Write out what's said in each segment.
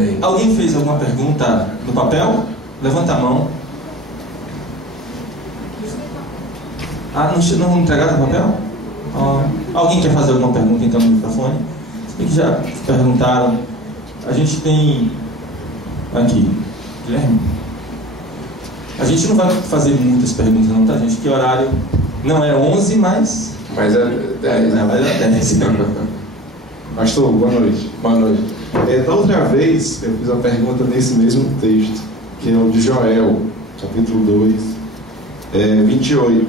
Amém. Alguém fez alguma pergunta no papel? Levanta a mão. Ah, não entregaram o papel? Alguém quer fazer alguma pergunta então no microfone? Sei que já perguntaram. A gente tem... Aqui, Guilherme. A gente não vai fazer muitas perguntas não, tá, gente? Que horário... Não é 11, mas... Mas é 10. Não, mas é 10. Pastor, boa noite. Boa noite. Da outra vez, eu fiz uma pergunta nesse mesmo texto, que é o de Joel, capítulo 2, 28.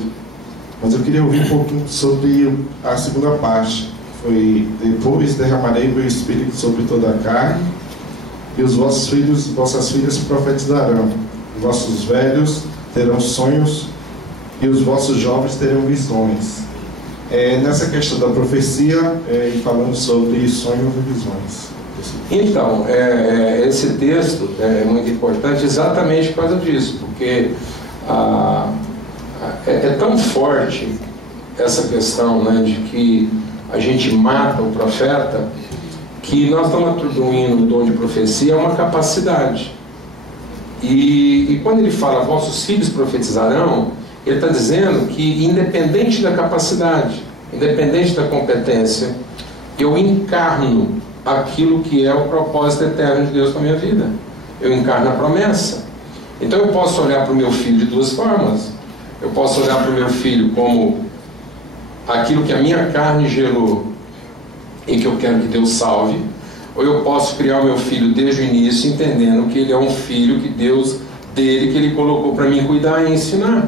Mas eu queria ouvir um pouquinho sobre a segunda parte. Foi: depois derramarei meu espírito sobre toda a carne, e os vossos filhos e vossas filhas profetizarão, os vossos velhos terão sonhos, e os vossos jovens terão visões. Nessa questão da profecia, e falando sobre sonhos e visões. Então, esse texto é muito importante exatamente por causa disso, porque é tão forte essa questão, né, de que a gente mata o profeta, que nós estamos atribuindo o dom de profecia a uma capacidade. E quando ele fala, vossos filhos profetizarão, ele está dizendo que, independente da capacidade, independente da competência, eu encarno aquilo que é o propósito eterno de Deus para a minha vida. Eu encarno a promessa. Então eu posso olhar para o meu filho de duas formas. Eu posso olhar para o meu filho como aquilo que a minha carne gerou e que eu quero que Deus salve, ou eu posso criar o meu filho desde o início entendendo que ele é um filho que Deus dele, que ele colocou para mim cuidar e ensinar.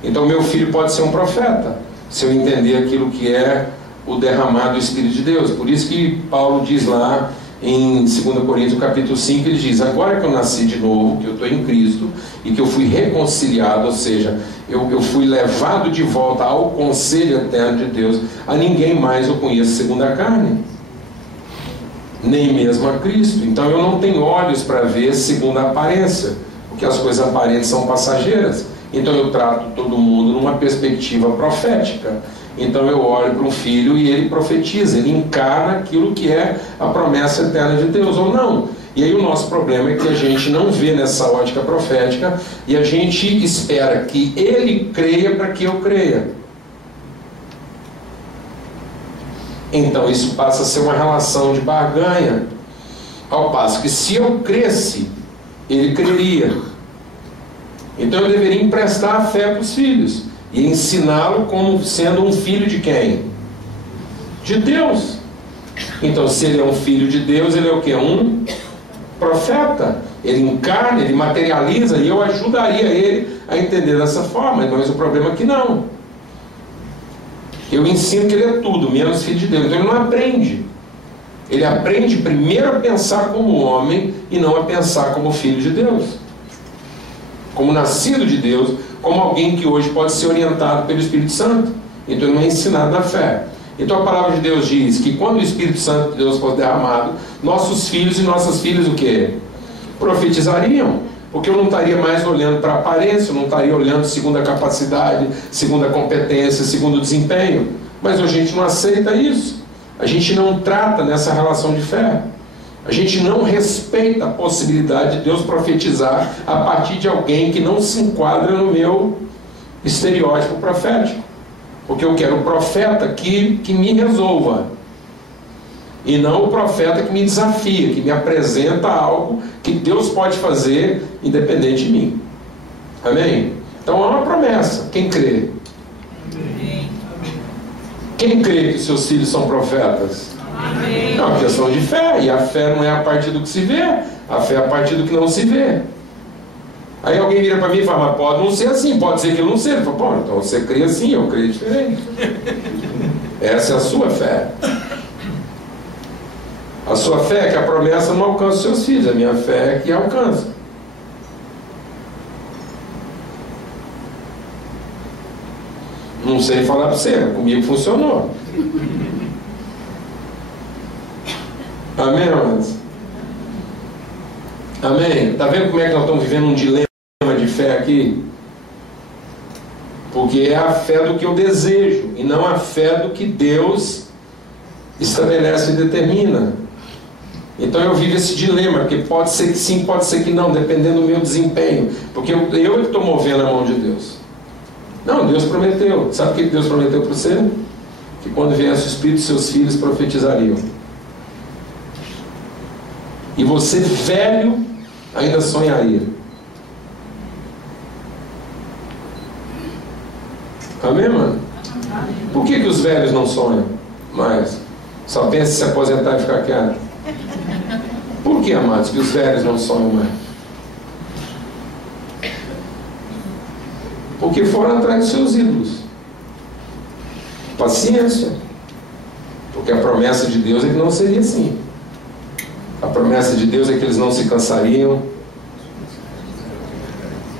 Então meu filho pode ser um profeta se eu entender aquilo que é o derramar do Espírito de Deus. Por isso que Paulo diz lá em 2 Coríntios capítulo 5, ele diz: agora que eu nasci de novo, que eu estou em Cristo e que eu fui reconciliado, ou seja, eu fui levado de volta ao conselho eterno de Deus, a ninguém mais eu conheço segundo a carne, nem mesmo a Cristo. Então eu não tenho olhos para ver segundo a aparência, porque as coisas aparentes são passageiras. Então eu trato todo mundo numa perspectiva profética. Então eu olho para um filho e ele profetiza, ele encarna aquilo que é a promessa eterna de Deus, ou não. E aí o nosso problema é que a gente não vê nessa ótica profética e a gente espera que ele creia para que eu creia. Então isso passa a ser uma relação de barganha, ao passo que se eu cresce, ele creria. Então eu deveria emprestar a fé para os filhos e ensiná-lo como sendo um filho de quem? De Deus. Então se ele é um filho de Deus, ele é o que? Um profeta. Ele encarna, ele materializa, e eu ajudaria ele a entender dessa forma. Mas o problema é que não. Eu ensino que ele é tudo, menos filho de Deus. Então ele não aprende. Ele aprende primeiro a pensar como homem e não a pensar como filho de Deus, como nascido de Deus, como alguém que hoje pode ser orientado pelo Espírito Santo. Então ele não é ensinado na fé. Então a palavra de Deus diz que quando o Espírito Santo de Deus fosse derramado, nossos filhos e nossas filhas o quê? Profetizariam. Porque eu não estaria mais olhando para a aparência, eu não estaria olhando segundo a capacidade, segundo a competência, segundo o desempenho. Mas a gente não aceita isso. A gente não trata nessa relação de fé. A gente não respeita a possibilidade de Deus profetizar a partir de alguém que não se enquadra no meu estereótipo profético. Porque eu quero o profeta que me resolva, e não o profeta que me desafia, que me apresenta algo que Deus pode fazer independente de mim. Amém? Então há uma promessa. Quem crê? Amém. Quem crê que seus filhos são profetas? Amém. É uma questão de fé, e a fé não é a partir do que se vê, a fé é a partir do que não se vê. Aí alguém vira para mim e fala: mas pode não ser assim, pode ser que não seja. Eu falo: pô, então você crê assim, eu creio diferente. Essa é a sua fé. A sua fé é que a promessa não alcança os seus filhos, a minha fé é que alcança. Não sei falar para você, comigo funcionou. Amém, amados? Amém? Está vendo como é que nós estamos vivendo um dilema de fé aqui? Porque é a fé do que eu desejo e não a fé do que Deus estabelece e determina. Então eu vivo esse dilema, porque pode ser que sim, pode ser que não, dependendo do meu desempenho. Porque eu que estou movendo a mão de Deus. Não, Deus prometeu. Sabe o que Deus prometeu para você? Que quando viesse o Espírito, seus filhos profetizariam. E você, velho, ainda sonharia. Amém, mano? Por que os velhos não sonham mais? Só pensa em se aposentar e ficar quieto. Por que, amados, que os velhos não sonham mais? Porque foram atrás dos seus ídolos. Paciência. Porque a promessa de Deus é que não seria assim. A promessa de Deus é que eles não se cansariam.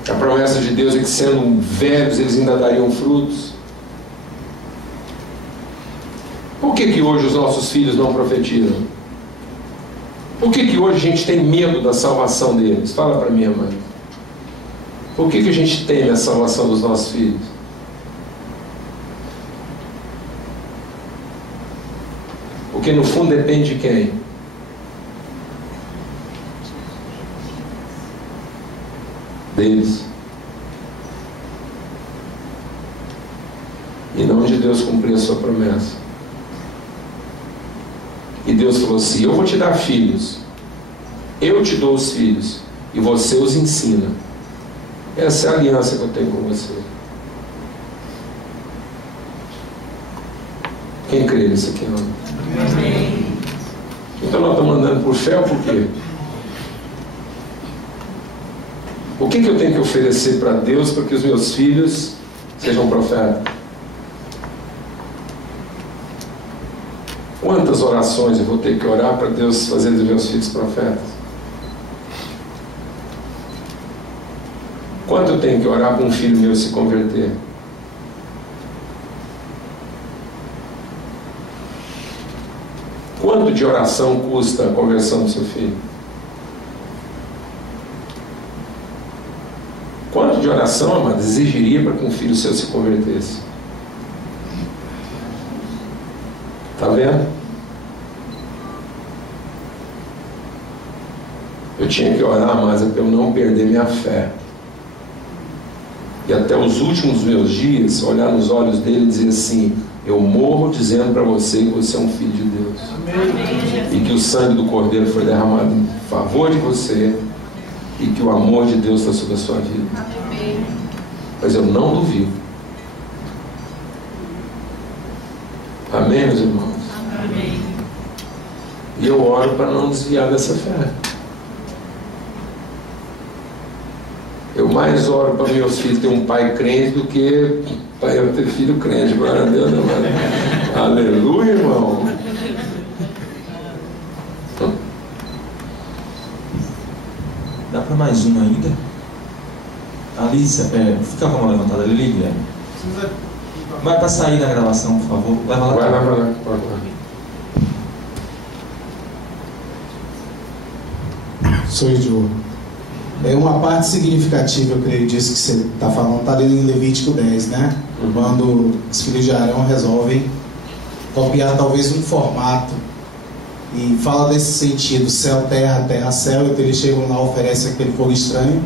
A promessa de Deus é que, sendo velhos, eles ainda dariam frutos. Por que hoje os nossos filhos não profetizam? Por que hoje a gente tem medo da salvação deles? Fala para mim, mãe. Por que a gente teme a salvação dos nossos filhos? Porque no fundo depende de quem? Deles. E não de Deus cumprir a sua promessa. E Deus falou assim: eu vou te dar filhos, eu te dou os filhos, e você os ensina. Essa é a aliança que eu tenho com você. Quem crê nisso aqui, não? Amém. Então nós estamos andando por fé ou por quê? O que eu tenho que oferecer para Deus para que os meus filhos sejam profetas? Quantas orações eu vou ter que orar para Deus fazer dos meus filhos profetas? Quanto eu tenho que orar para um filho meu se converter? Quanto de oração custa a conversão do seu filho? Quanto de oração, amado, exigiria para que um filho seu se convertesse? Está vendo? Eu tinha que orar mais para eu não perder minha fé. E até os últimos meus dias, olhar nos olhos dele e dizer assim: eu morro dizendo para você que você é um filho de Deus. Amém. E que o sangue do Cordeiro foi derramado em favor de você. E que o amor de Deus está sobre a sua vida. Amém. Mas eu não duvido. Amém, meus irmãos? Amém. E eu oro para não desviar dessa fé. Eu mais oro para meus filhos ter um pai crente do que para eu ter filho crente. Glória a Deus, amado. Aleluia, irmão. Dá para mais uma ainda? Alice, fica com a mão levantada ali, Guilherme. Vai para sair da gravação, por favor. Leva lá. Vai lá. Sou João. Uma parte significativa, eu creio, disso que você está falando, está ali em Levítico 10, né? Quando os filhos de Arão resolvem copiar talvez um formato e fala desse sentido: céu, terra, terra, céu. Então eles chegam lá, oferecem aquele fogo estranho,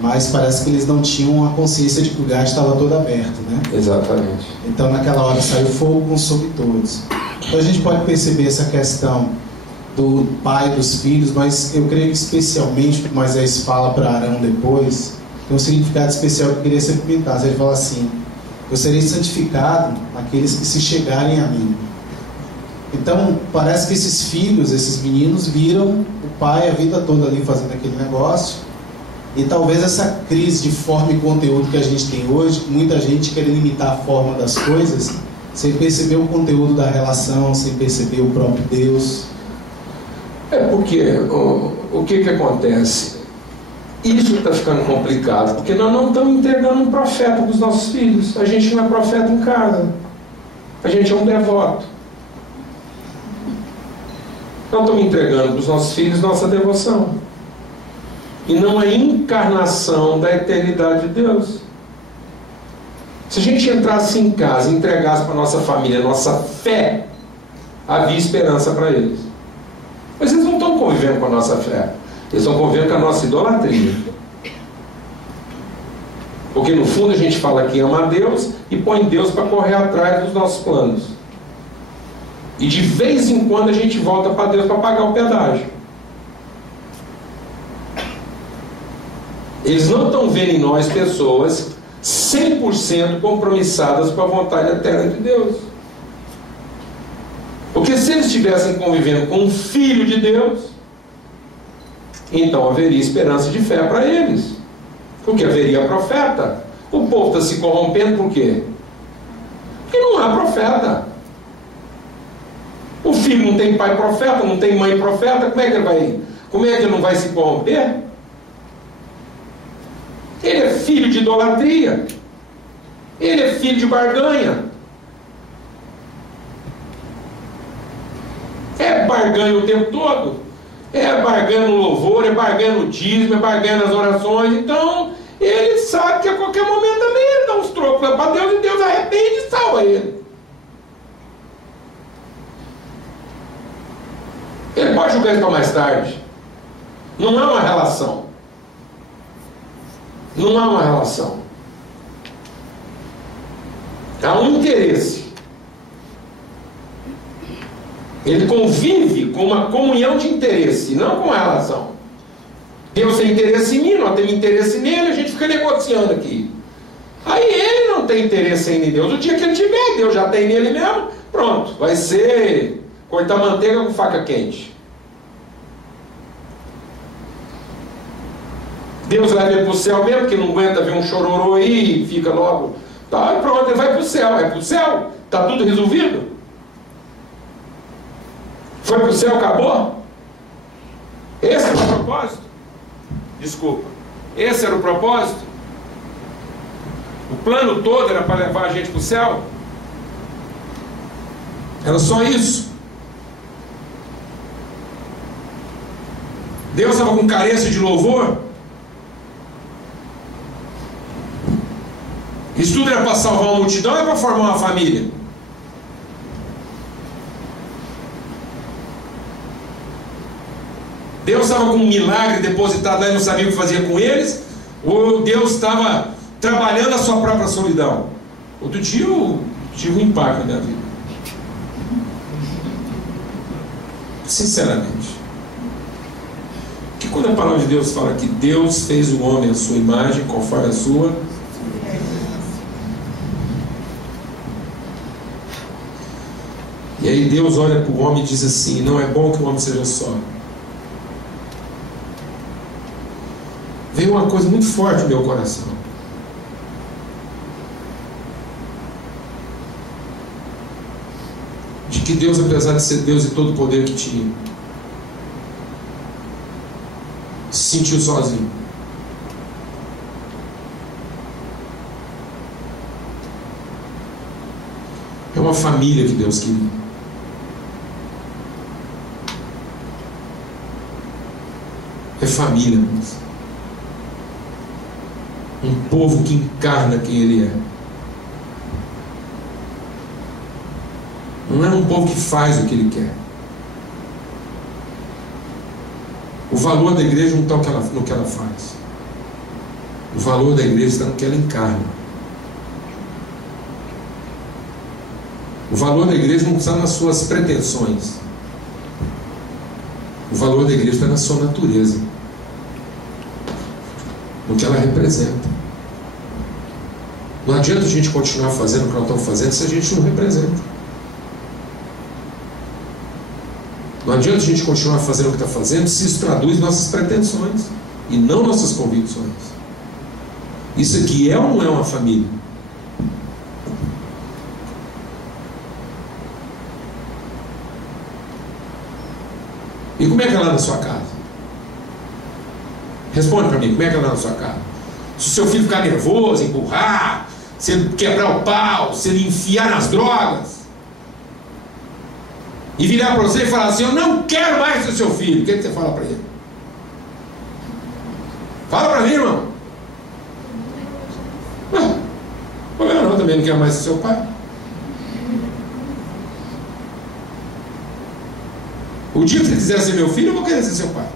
mas parece que eles não tinham a consciência de que o gás estava todo aberto, né? Exatamente. Então naquela hora saiu fogo, consome todos. Então a gente pode perceber essa questão do pai e dos filhos, mas eu creio que especialmente o que Moisés fala para Arão depois tem um significado especial que eu queria sempre comentar. Ele fala assim: eu serei santificado naqueles que se chegarem a mim. Então parece que esses filhos, esses meninos, viram o pai a vida toda ali fazendo aquele negócio, e talvez essa crise de forma e conteúdo que a gente tem hoje, muita gente quer limitar a forma das coisas sem perceber o conteúdo da relação, sem perceber o próprio Deus. Porque o que acontece? Isso está ficando complicado, porque nós não estamos entregando um profeta para os nossos filhos. A gente não é profeta em casa. A gente é um devoto. Nós estamos entregando para os nossos filhos nossa devoção. E não a encarnação da eternidade de Deus. Se a gente entrasse em casa e entregasse para a nossa família nossa fé, havia esperança para eles. Mas eles não estão convivendo com a nossa fé. Eles estão convivendo com a nossa idolatria. Porque no fundo a gente fala que ama a Deus e põe Deus para correr atrás dos nossos planos. E de vez em quando a gente volta para Deus para pagar o pedágio. Eles não estão vendo em nós pessoas 100% compromissadas com a vontade eterna de Deus. Porque se eles estivessem convivendo com um filho de Deus, então haveria esperança de fé para eles. Porque haveria profeta. O povo está se corrompendo por quê? Porque não há profeta. O filho não tem pai profeta, não tem mãe profeta, como é que ele não vai se corromper? Ele é filho de idolatria. Ele é filho de barganha. É barganha o tempo todo. É barganha no louvor, é barganha no dízimo, é barganha nas orações. Então, ele sabe que a qualquer momento também ele dá uns trocos para Deus e Deus arrepende e salva ele. Ele pode julgar isso para mais tarde. Não há uma relação. Não há uma relação. Há um interesse. Ele convive com uma comunhão de interesse, não com uma relação. Deus tem interesse em mim, nós temos interesse nele, a gente fica negociando aqui. Aí ele não tem interesse ainda em Deus. O dia que ele tiver, Deus já tem nele mesmo, pronto, vai ser cortar manteiga com faca quente. Deus leva ele para o céu mesmo, porque não aguenta ver um chororô aí e fica logo. Tá, pronto, ele vai para o céu. É para o céu? Está tudo resolvido? Foi para o céu, acabou? Esse era o propósito? Desculpa. Esse era o propósito? O plano todo era para levar a gente para o céu? Era só isso? Deus estava com carência de louvor? Isso tudo era para salvar uma multidão ou é para formar uma família? Deus estava com um milagre depositado lá e não sabia o que fazia com eles? Ou Deus estava trabalhando a sua própria solidão? Outro dia eu tive um impacto na minha vida. Sinceramente. Que quando a palavra de Deus fala que Deus fez o homem à sua imagem, conforme a sua... E aí Deus olha para o homem e diz assim: não é bom que o homem seja só. Veio uma coisa muito forte no meu coração. De que Deus, apesar de ser Deus e todo o poder que tinha, se sentiu sozinho. É uma família que Deus queria. É família, irmãos. Um povo que encarna quem Ele é. Não é um povo que faz o que Ele quer. O valor da igreja não está no que ela faz. O valor da igreja está no que ela encarna. O valor da igreja não está nas suas pretensões. O valor da igreja está na sua natureza, no que ela representa. Não adianta a gente continuar fazendo o que nós estamos fazendo se a gente não representa. Não adianta a gente continuar fazendo o que está fazendo se isso traduz nossas pretensões e não nossas convicções. Isso aqui é ou não é uma família? E como é que é lá na sua casa? Responde para mim, como é que é lá na sua casa? Se o seu filho ficar nervoso, empurrar, se ele quebrar o pau, se ele enfiar nas drogas, e virar para você e falar assim: eu não quero mais ser seu filho, o que você fala para ele? Fala para mim, irmão. Eu não, também não quero mais ser seu pai. O dia que você quiser ser meu filho, eu vou querer ser seu pai.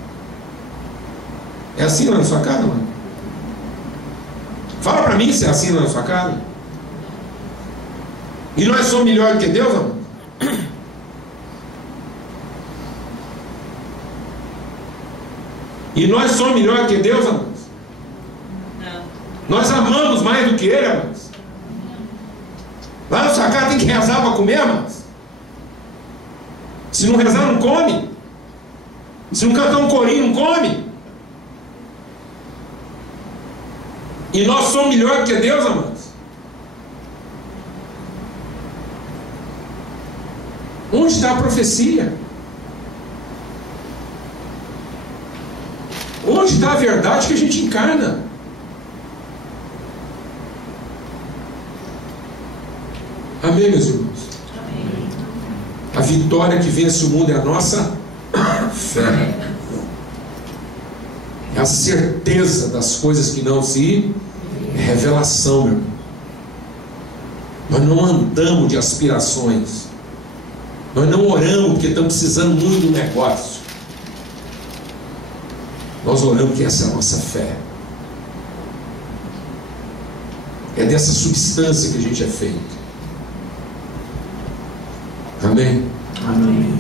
É assim lá na sua casa, mano? Fala pra mim se é assim lá na sua casa. E nós somos melhor que Deus, amor? E nós somos melhor que Deus, amor? Não. Nós amamos mais do que Ele, amor? Lá na sua casa tem que rezar para comer, amor? Se não rezar, não come. Se não cantar um corinho, não come. E nós somos melhor que Deus, amados. Onde está a profecia? Onde está a verdade que a gente encarna? Amém, meus irmãos? Amém. A vitória que vence o mundo é a nossa fé. É a certeza das coisas que não se... É revelação, meu irmão. Nós não andamos de aspirações. Nós não oramos porque estamos precisando muito do negócio. Nós oramos porque essa é a nossa fé. É dessa substância que a gente é feito. Amém? Amém.